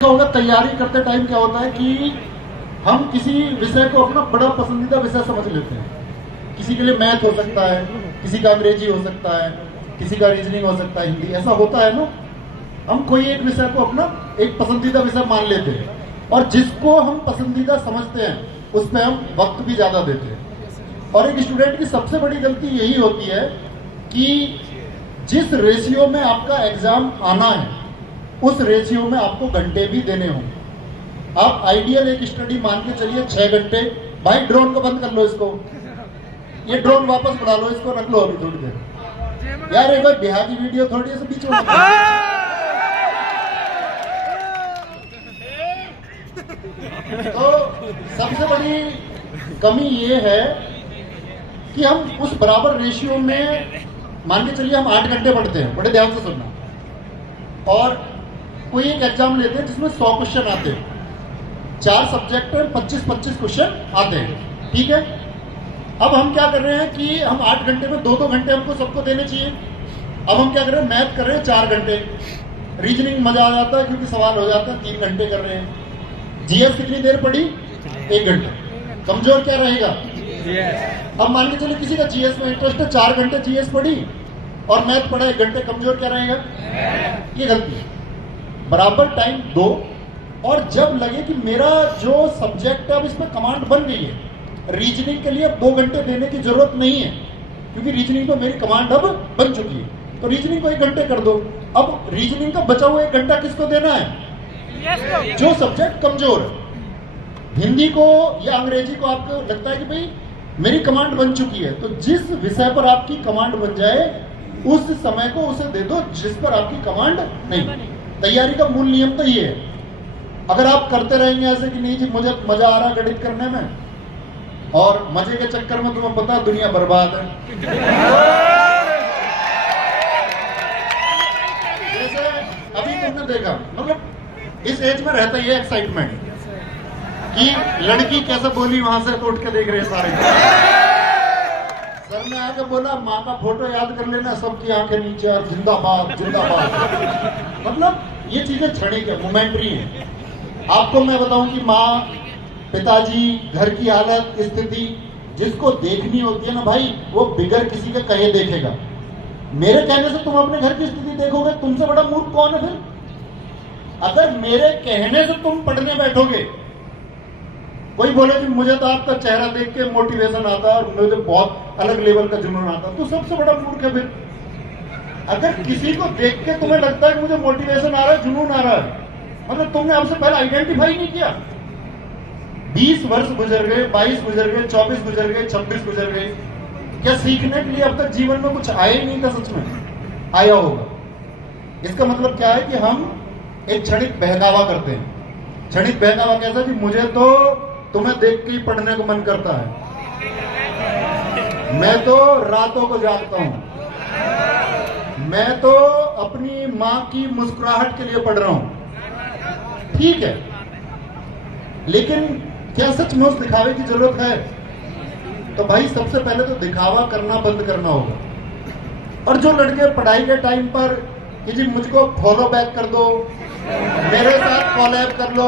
होगा तैयारी करते टाइम क्या होता है कि हम किसी विषय को अपना बड़ा पसंदीदा विषय समझ लेते हैं। किसी के लिए मैथ हो सकता है, किसी का अंग्रेजी हो सकता है, किसी का रीजनिंग हो सकता है, हिंदी, ऐसा होता है ना। हम कोई एक विषय को अपना एक पसंदीदा विषय मान लेते हैं और जिसको हम पसंदीदा समझते हैं उस पर हम वक्त भी ज्यादा देते हैं। और एक स्टूडेंट की सबसे बड़ी गलती यही होती है कि जिस रेशियो में आपका एग्जाम आना है उस रेशियो में आपको घंटे भी देने होंगे। आप आइडियल एक स्टडी मान के चलिए 6 घंटे। भाई ड्रोन को बंद कर लो, इसको ये ड्रोन वापस बढ़ा लो, इसको रख लो अभी थोड़ी देर। यार एक बार बिहार की वीडियो थोड़ी से बीच में तो सबसे बड़ी कमी ये है कि हम उस बराबर रेशियो में मान के चलिए हम 8 घंटे पढ़ते हैं। बड़े ध्यान से सुनना। और कोई एक एग्जाम लेते हैं जिसमें 100 क्वेश्चन आते हैं, 4 सब्जेक्ट में 25-25 क्वेश्चन आते हैं, ठीक है। अब हम क्या कर रहे हैं कि हम 8 घंटे में 2-2 घंटे हमको सबको देने चाहिए। अब हम क्या कर रहे हैं, मैथ कर रहे हैं 4 घंटे, रीजनिंग मजा आ जाता है क्योंकि सवाल हो जाता है 3 घंटे कर रहे हैं, जीएस कितनी देर पढ़ी 1 घंटा। कमजोर क्या रहेगा? अब मान के चलिए किसी का जीएस में इंटरेस्ट है, 4 घंटे जीएस पढ़ी और मैथ पढ़ा 1 घंटे, कमजोर क्या रहेगा? ये गलती है। बराबर टाइम दो और जब लगे कि मेरा जो सब्जेक्ट है अब इसमें कमांड बन गई है, रीजनिंग के लिए अब 2 घंटे देने की जरूरत नहीं है क्योंकि रीजनिंग तो मेरी कमांड अब बन चुकी है, तो रीजनिंग को 1 घंटे कर दो। अब रीजनिंग का बचा हुआ 1 घंटा किसको देना है? जो सब्जेक्ट कमजोर है। हिंदी को या अंग्रेजी को आपको लगता है कि भाई मेरी कमांड बन चुकी है, तो जिस विषय पर आपकी कमांड बन जाए उस समय को उसे दे दो जिस पर आपकी कमांड नहीं। तैयारी का मूल नियम तो ये है। अगर आप करते रहेंगे ऐसे कि नहीं जी मुझे मजा आ रहा गणित करने में और मजे के चक्कर में तुम्हें पता दुनिया बर्बाद है। जैसे अभी तुमने देखा, मतलब इस एज में रहता ही है एक्साइटमेंट कि लड़की कैसे बोली वहां से तो उठ के देख रहे हैं सारे। सर ने आके बोला माँ का फोटो याद कर लेना, सबकी आंखें नीचे और जिंदाबाद जिंदाबाद। मतलब ये चीजें क्षणिक है, मोमेंट्री है। आपको मैं बताऊं कि माँ, पिताजी, घर की हालत, स्थिति जिसको देखनी होती है ना भाई, वो बिगर किसी के कहे देखेगा। मेरे कहने से तुम अपने घर की स्थिति देखोगे, तुमसे बड़ा मूर्ख कौन है फिर? अगर मेरे कहने से तुम पढ़ने बैठोगे, कोई बोले कि मुझे तो आपका चेहरा देख के मोटिवेशन आता है और मुझे बहुत अलग लेवल का जुनून आता है, तो सबसे बड़ा मूर्ख है फिर। अगर किसी को देख के तुम्हें लगता है कि मुझे मोटिवेशन आ रहा है, जुनून आ रहा है, मतलब तुमने हमसे पहले आइडेंटिफाई नहीं किया। 20 वर्ष गुजर गए, 22 गुजर गए, 24 गुजर गए, 26 गुजर गए, क्या सीखने के लिए अब तक जीवन में कुछ आया ही नहीं था? सच में आया होगा। इसका मतलब क्या है कि हम एक क्षणिक बहकावा करते हैं। क्षणिक बहकावा कैसा कि मुझे तो तुम्हें देख के ही पढ़ने को मन करता है, मैं तो रातों को जागता हूं, मैं तो अपनी मां की मुस्कुराहट के लिए पढ़ रहा हूं। ठीक है, लेकिन क्या सच में उस दिखावे की जरूरत है? तो भाई सबसे पहले तो दिखावा करना बंद करना होगा। और जो लड़के पढ़ाई के टाइम पर कि जी मुझको फॉलो बैक कर दो, मेरे साथ कॉलैब कर लो,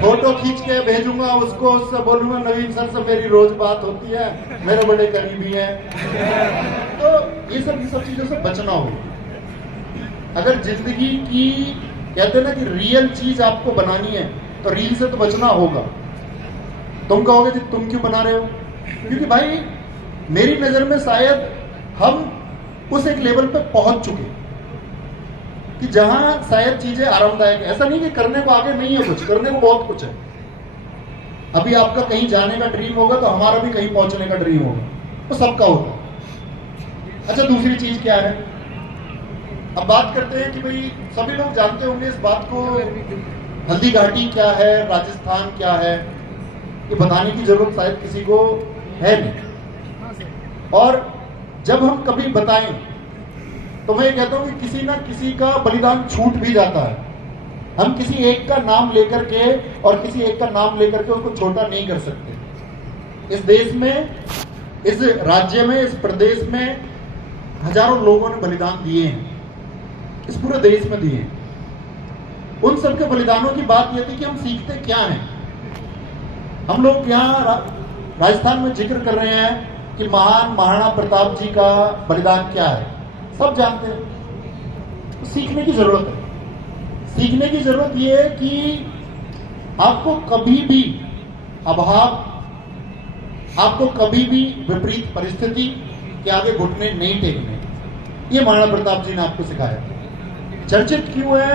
फोटो खींच के भेजूंगा उसको, उससे बोलूंगा नवीन सर से मेरी रोज बात होती है, मेरे बड़े करीबी हैं, तो ये सब चीजों से बचना होगा। अगर जिंदगी की कहते हैं ना कि रियल चीज आपको बनानी है तो रील से तो बचना होगा। तुम कहोगे कि तुम क्यों बना रहे हो? क्योंकि भाई मेरी नजर में शायद हम उस एक लेवल पे पहुंच चुके कि जहां शायद चीजें आरामदायक है। ऐसा नहीं कि करने को आगे नहीं है, कुछ करने को बहुत कुछ है। अभी आपका कहीं जाने का ड्रीम होगा तो हमारा भी कहीं पहुंचने का ड्रीम होगा, तो सबका होगा। अच्छा, दूसरी चीज क्या है? अब बात करते हैं कि भाई सभी लोग जानते होंगे इस बात को, हल्दी घाटी क्या है, राजस्थान क्या है, ये बताने की जरूरत शायद किसी को है नहीं। और जब हम कभी बताएं तो मैं कहता हूं कि किसी ना किसी का बलिदान छूट भी जाता है। हम किसी एक का नाम लेकर के और किसी एक का नाम लेकर के उसको छोटा नहीं कर सकते। इस देश में, इस राज्य में, इस प्रदेश में हजारों लोगों ने बलिदान दिए हैं, इस पूरे देश में दिए हैं। उन सबके बलिदानों की बात यह थी कि हम सीखते क्या हैं। हम लोग यहाँ राजस्थान में जिक्र कर रहे हैं कि महान महाराणा प्रताप जी का बलिदान क्या है, सब जानते हैं। तो सीखने की जरूरत है। सीखने की जरूरत यह है कि आपको कभी भी अभाव, आपको कभी भी विपरीत परिस्थिति के आगे घुटने नहीं टेकने। ये महाराणा प्रताप जी ने आपको सिखाया। चर्चित क्यों है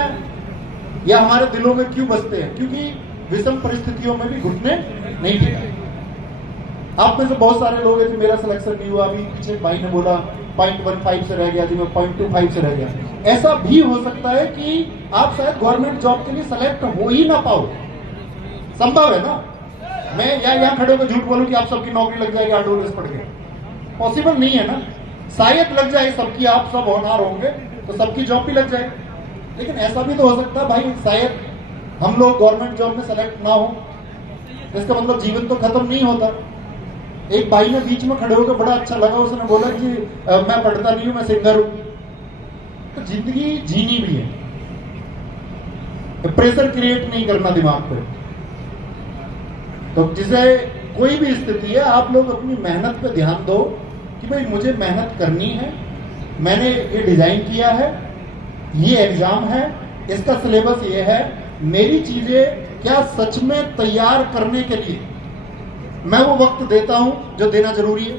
या हमारे दिलों में क्यों बसते हैं? क्योंकि विषम परिस्थितियों में भी घुटने नहीं टेका। आप में से बहुत सारे लोग हैं कि मेरा सिलेक्शन नहीं हुआ, अभी पीछे भाई ने बोला 0.15 से रह गया जी, मैं 0.25 से रह गया। ऐसा भी हो सकता है कि आप शायद गवर्नमेंट जॉब के लिए सेलेक्ट हो ही ना पाओ। संभव है ना? मैं यहाँ खड़े होकर झूठ बोलूं कि आप सबकी नौकरी लग जाएगी आरडीओएस पढ़ के, पॉसिबल नहीं है ना। शायद लग जाए सबकी, आप सब होनहार होंगे तो सबकी जॉब भी लग जाए। लेकिन ऐसा भी तो हो सकता है भाई, शायद हम लोग गवर्नमेंट जॉब में सेलेक्ट ना हो, इसका मतलब जीवन तो खत्म नहीं होता। एक भाई ने बीच में खड़े होकर बड़ा अच्छा लगा, उसने बोला कि मैं पढ़ता नहीं हूं, मैं सिंगर हूं। तो जिंदगी जीनी भी है, प्रेशर क्रिएट नहीं करना दिमाग पे। तो जिसे कोई भी स्थिति है, आप लोग अपनी मेहनत पे ध्यान दो कि भाई मुझे मेहनत करनी है, मैंने ये डिजाइन किया है, ये एग्जाम है, इसका सिलेबस ये है, मेरी चीजें क्या सच में तैयार करने के लिए मैं वो वक्त देता हूं जो देना जरूरी है।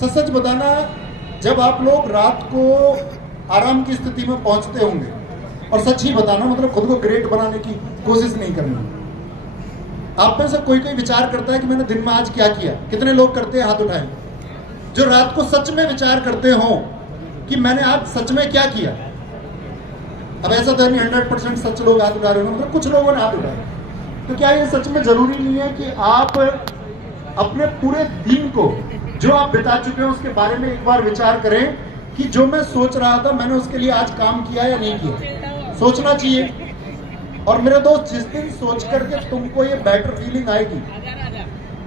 सच बताना, जब आप लोग रात को आराम की स्थिति में पहुंचते होंगे, और सच ही बताना मतलब खुद को ग्रेट बनाने की कोशिश नहीं करनी। आप में से कोई कोई विचार करता है कि मैंने दिन में आज क्या किया? कितने लोग करते हैं? हाथ उठाएं जो रात को सच में विचार करते हो कि मैंने आज सच में क्या किया। अब ऐसा तो नहीं 100% सच लोग हाथ उठा रहे हो, मतलब कुछ लोगों ने हाथ उठाए। तो क्या ये सच में जरूरी नहीं है कि आप अपने पूरे दिन को जो आप बिता चुके हैं उसके बारे में एक बार विचार करें कि जो मैं सोच रहा था मैंने उसके लिए आज काम किया या नहीं किया? सोचना चाहिए। और मेरे दोस्त, जिस दिन सोच करके तुमको ये बेटर फीलिंग आएगी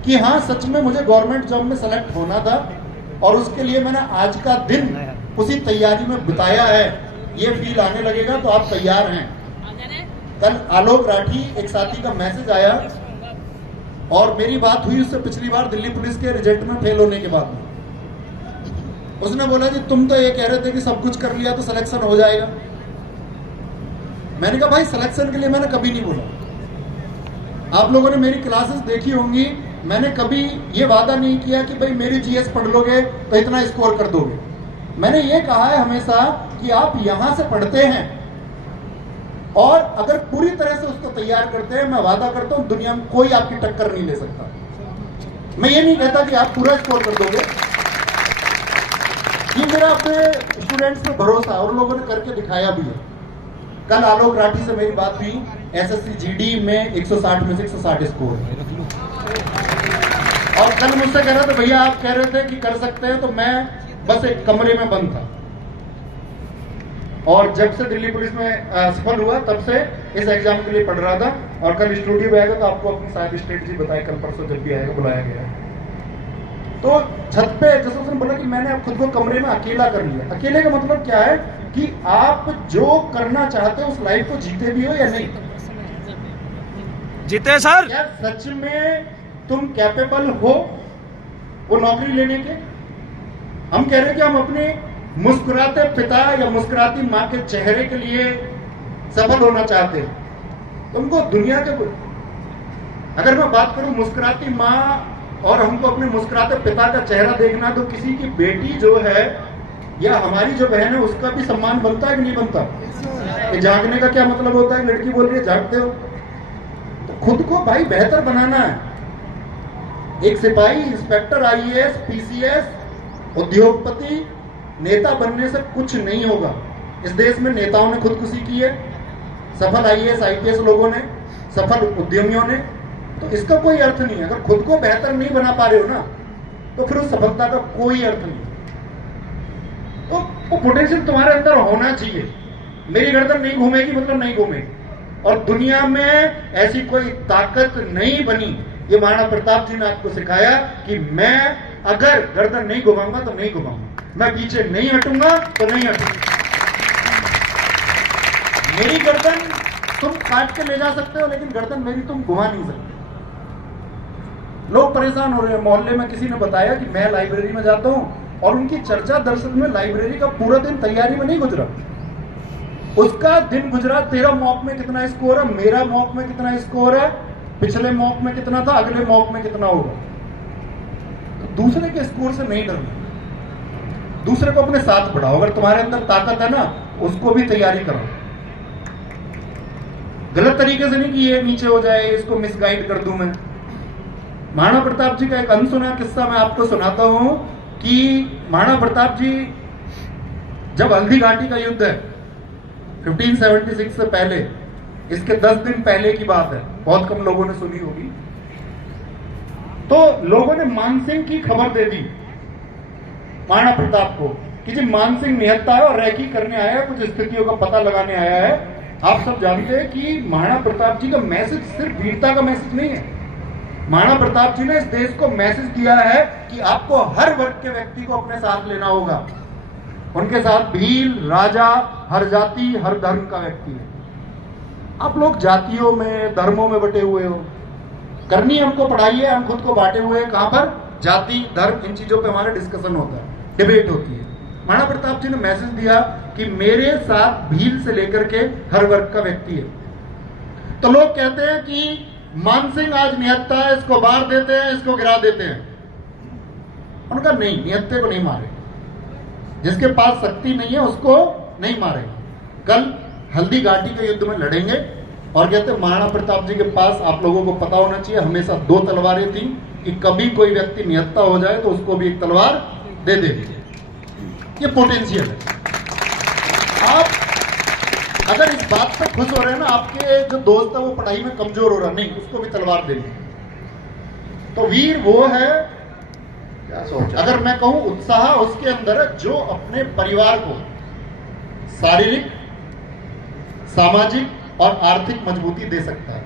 कि हाँ सच में मुझे गवर्नमेंट जॉब में सेलेक्ट होना था और उसके लिए मैंने आज का दिन उसी तैयारी में बिताया है, ये फील आने लगेगा तो आप तैयार हैं। कल आलोक राठी एक साथी का मैसेज आया और मेरी बात हुई उससे पिछली बार दिल्ली पुलिस के रिजल्ट में फेल होने के बाद में। उसने बोला जी तुम तो ये कह रहे थे कि सब कुछ कर लिया तो सिलेक्शन हो जाएगा। मैंने कहा भाई सिलेक्शन के लिए मैंने कभी नहीं बोला। आप लोगों ने मेरी क्लासेस देखी होंगी, मैंने कभी ये वादा नहीं किया कि भाई मेरी जीएस पढ़ लोगे तो इतना स्कोर कर दोगे। मैंने ये कहा है हमेशा कि आप यहां से पढ़ते हैं और अगर पूरी तरह से उसको तैयार करते हैं, मैं वादा करता हूं दुनिया में कोई आपकी टक्कर नहीं ले सकता। मैं ये नहीं कहता कि आप पूरा स्कोर कर दोगे, ये मेरा अपने स्टूडेंट्स पे भरोसा है और लोगों ने करके दिखाया भी है। कल आलोक राठी से मेरी बात हुई, एसएससी जीडी में 160 में से 160 स्कोर, और कल मुझसे कह रहा था भैया आप कह रहे थे कि कर सकते हैं, तो मैं बस एक कमरे में बंद था। और जब से दिल्ली पुलिस में सफल हुआ तब से इस एग्जाम के लिए पढ़ रहा था। और कल स्टूडियो में आएगा तो आपको अपनी सारी स्ट्रेटजी बताए, कल परसों जब भी आएगा बुलाया गया। तो छत पे जैसे उसने बोला कि मैंने खुद को कमरे में अकेला कर लिया। अकेले का मतलब क्या है कि आप जो करना चाहते हो उस लाइफ को जीते भी हो या नहीं जीते सर। क्या सच में तुम कैपेबल हो वो नौकरी लेने के? हम कह रहे हैं कि हम अपने मुस्कुराते पिता या मुस्कुराती माँ के चेहरे के लिए सफल होना चाहते हैं। तुमको दुनिया के, अगर मैं बात करूं मुस्कुराती माँ और हमको अपने मुस्कुराते पिता का चेहरा देखना, तो किसी की बेटी जो है या हमारी जो बहन है उसका भी सम्मान बनता है कि नहीं बनता? ये जागने का क्या मतलब होता है? लड़की बोल रही है जागते हो, तो खुद को भाई बेहतर बनाना है। एक सिपाही, इंस्पेक्टर, आईएएस, पीसीएस, उद्योगपति, नेता बनने से कुछ नहीं होगा। इस देश में नेताओं ने खुदकुशी की है, सफल आईएएस आईपीएस लोगों ने, सफल उद्यमियों ने। तो इसका कोई अर्थ नहीं है। अगर खुद को बेहतर नहीं बना पा रहे हो ना, तो फिर उस सफलता का कोई अर्थ नहीं। तो वो पोटेंशियल तुम्हारे अंदर होना चाहिए। मेरी गर्दन नहीं घूमेगी मतलब नहीं घूमेगी, और दुनिया में ऐसी कोई ताकत नहीं बनी। ये महाराणा प्रताप जी ने आपको सिखाया कि मैं अगर गर्दन नहीं घुमाऊंगा तो नहीं घुमाऊंगा, मैं पीछे नहीं हटूंगा तो नहीं हटूंगा। मेरी गर्दन तुम काट के ले जा सकते हो, लेकिन गर्दन मेरी तुम घुमा नहीं सकते। लोग परेशान हो रहे हैं। मोहल्ले में किसी ने बताया कि मैं लाइब्रेरी में जाता हूं और उनकी चर्चा दरअसल में लाइब्रेरी का पूरा दिन तैयारी में नहीं गुजरा, उसका दिन गुजरा तेरा मॉक में कितना स्कोर है, मेरा मॉक में कितना स्कोर है, पिछले मॉक में कितना था, अगले मॉक में कितना होगा। तो दूसरे के स्कोर से नहीं डरना, दूसरे को अपने साथ बढ़ाओ। अगर तुम्हारे अंदर ताकत है ना, उसको भी तैयारी करो। गलत तरीके से नहीं कि ये नीचे हो जाए, इसको मिसगाइड कर दूं मैं। महाराणा प्रताप जी का एक अनसुना किस्सा मैं आपको सुनाता हूं कि महाराणा प्रताप जी जब हल्दी घाटी का युद्ध है 1576 से पहले, इसके 10 दिन पहले की बात है, बहुत कम लोगों ने सुनी होगी, तो लोगों ने मानसिंह की खबर दे दी महाराणा प्रताप को कि जी मानसिंह निहत्था है और रैकी करने आया है, कुछ स्थितियों का पता लगाने आया है। आप सब जानते हैं कि महाराणा प्रताप जी का मैसेज सिर्फ वीरता का मैसेज नहीं है। महाराणा प्रताप जी ने इस देश को मैसेज दिया है कि आपको हर वर्ग के व्यक्ति को अपने साथ लेना होगा। उनके साथ भील, राजा, हर जाति, हर धर्म का व्यक्ति है। आप लोग जातियों में, धर्मों में बटे हुए हो, करनी है हमको पढ़ाई है, हम खुद को बांटे हुए हैं। कहां पर? जाति, धर्म, इन चीजों पे हमारा डिस्कशन होता है, डिबेट होती है। महाराणा प्रताप जी ने मैसेज दिया कि मेरे साथ भील से लेकर के हर वर्ग का व्यक्ति है। तो लोग कहते हैं कि मानसिंह आज निहत्था है, इसको मार देते हैं, इसको गिरा देते हैं। उनका नहीं, निहत्थे को नहीं मारे, जिसके पास शक्ति नहीं है उसको नहीं मारेंगे। कल हल्दी घाटी के युद्ध में लड़ेंगे और कहते महाराणा प्रताप जी के पास, आप लोगों को पता होना चाहिए, हमेशा 2 तलवारें थी कि कभी कोई व्यक्ति निहत्था हो जाए तो उसको भी एक तलवार दे देंगे। ये पोटेंशियल है। आप अगर इस बात पे खुश हो रहे हैं ना, आपके जो दोस्त है वो पढ़ाई में कमजोर हो रहा, नहीं, उसको भी तलवार देंगे। तो वीर वो है, क्या सोचा, अगर मैं कहूं उत्साह उसके अंदर है जो अपने परिवार को शारीरिक, सामाजिक और आर्थिक मजबूती दे सकता है।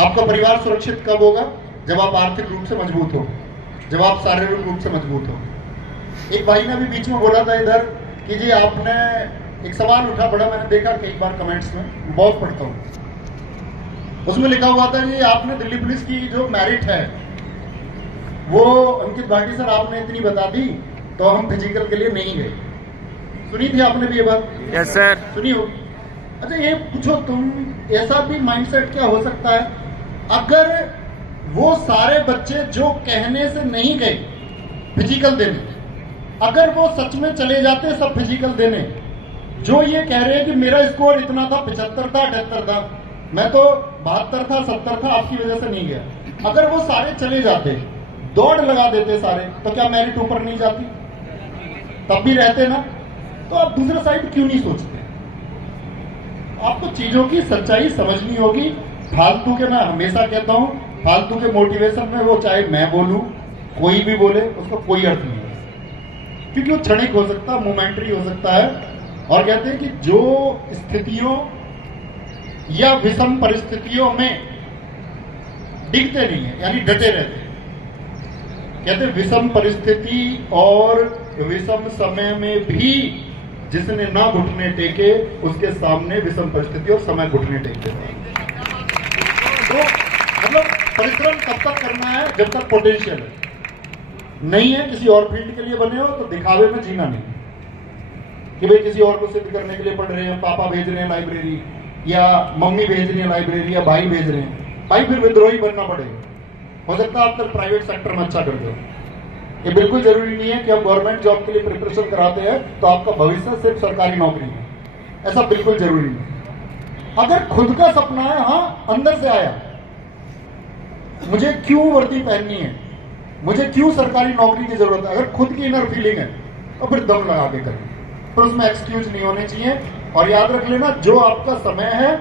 आपका परिवार सुरक्षित कब होगा? जब आप आर्थिक रूप से मजबूत हो, जब आप शारीरिक रूप से मजबूत हो। एक भाई ने अभी बीच में बोला था इधर कि जी आपने, एक सवाल उठा पड़ा, मैंने देखा कई बार कमेंट्स में, बहुत पढ़ता हूं, उसमें लिखा हुआ था कि आपने दिल्ली पुलिस की जो मेरिट है वो अंकित भाटी सर आपने इतनी बता दी तो हम फिजिकल के लिए नहीं गए। सुनी थी आपने भी ये बात? यस सर, सुनी होगी। अच्छा ये पूछो तुम, ऐसा भी माइंडसेट क्या हो सकता है अगर वो सारे बच्चे जो कहने से नहीं गए फिजिकल देने, अगर वो सच में चले जाते सब फिजिकल देने, जो ये कह रहे हैं कि मेरा स्कोर इतना था, 75 था, 78 था, मैं तो 72 था, 70 था, आपकी वजह से नहीं गया, अगर वो सारे चले जाते, दौड़ लगा देते सारे, तो क्या मेरिट ऊपर नहीं जाती? तब भी रहते ना। तो आप दूसरा साइड क्यों नहीं सोचते? आपको चीजों की सच्चाई समझनी होगी। फालतू के, मैं हमेशा कहता हूं, फालतू के मोटिवेशन में वो चाहे मैं बोलूं, कोई भी बोले, उसका कोई अर्थ नहीं है, क्योंकि वो क्षणिक हो सकता है, मोमेंटरी हो सकता है। और कहते हैं कि जो स्थितियों या विषम परिस्थितियों में डिगते नहीं है, यानी डटे रहते हैं, कहते हैं विषम परिस्थिति और विषम समय में भी जिसने ना घुटने टेके उसके सामने विषम परिस्थिति और समय घुटने टेक देते हैं। तो मतलब परिश्रम तब तक करना है जब तक पोटेंशियल है, नहीं है किसी और फील्ड के लिए बने हो तो दिखावे में जीना नहीं कि भाई किसी और को सिद्ध करने के लिए पढ़ रहे हैं, पापा भेज रहे हैं लाइब्रेरी, या मम्मी भेज रही है लाइब्रेरी, या भाई भेज रहे हैं, भाई फिर विद्रोही बनना पड़ेगा। हो सकता है आप तक प्राइवेट सेक्टर में अच्छा कर दो। ये बिल्कुल जरूरी नहीं है कि हम गवर्नमेंट जॉब के लिए प्रिपरेशन कराते हैं तो आपका भविष्य सिर्फ सरकारी नौकरी है, ऐसा बिल्कुल जरूरी नहीं। अगर खुद का सपना है, हाँ अंदर से आया, मुझे क्यों वर्दी पहननी है, मुझे क्यों सरकारी नौकरी की जरूरत है, अगर खुद की इनर फीलिंग है तो फिर दम लगा के करें, फिर उसमें एक्सक्यूज नहीं होने चाहिए। और याद रख लेना, जो आपका समय है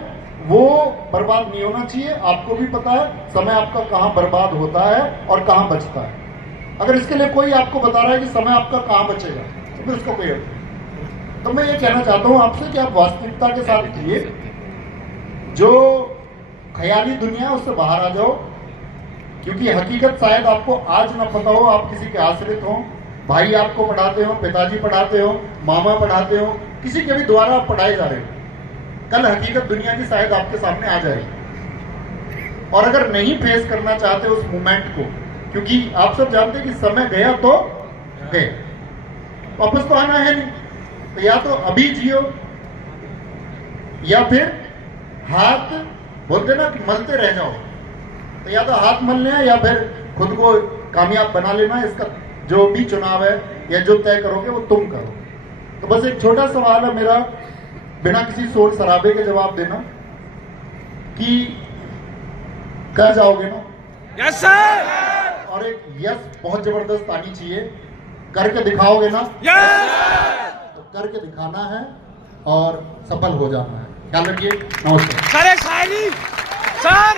वो बर्बाद नहीं होना चाहिए। आपको भी पता है समय आपका कहां बर्बाद होता है और कहां बचता है। अगर इसके लिए कोई आपको बता रहा है कि समय आपका कहां बचेगा तो फिर उसका कोई अर्थ नहीं। तो मैं ये कहना चाहता हूं आपसे कि आप वास्तविकता के साथ जिए, जो ख्याली दुनिया है उससे बाहर आ जाओ, क्योंकि हकीकत शायद आपको आज ना पता हो, आप किसी के आश्रित हो, भाई आपको पढ़ाते हो, पिताजी पढ़ाते हो, मामा पढ़ाते हो, किसी के भी द्वारा आप पढ़ाए जा रहे हो। कल हकीकत दुनिया की शायद आपके सामने आ जाएगी। और अगर नहीं फेस करना चाहते उस मोमेंट को, क्योंकि आप सब जानते हैं कि समय गया तो गए, वापस तो आना है नहीं, तो या तो अभी जियो या फिर हाथ बोलते ना कि मलते रह जाओ, तो या तो हाथ मलने हैं या फिर खुद को कामयाब बना लेना। इसका जो भी चुनाव है या जो तय करोगे वो तुम करो। तो बस एक छोटा सवाल है मेरा, बिना किसी शोर शराबे के जवाब देना कि कह जाओगे ना? Yes sir. और एक यस बहुत जबरदस्त आनी चाहिए। करके दिखाओगे ना? यस। तो करके दिखाना है और सफल हो जाना है। ख्याल रखिए। नमस्कार सर। एक शायरी सर।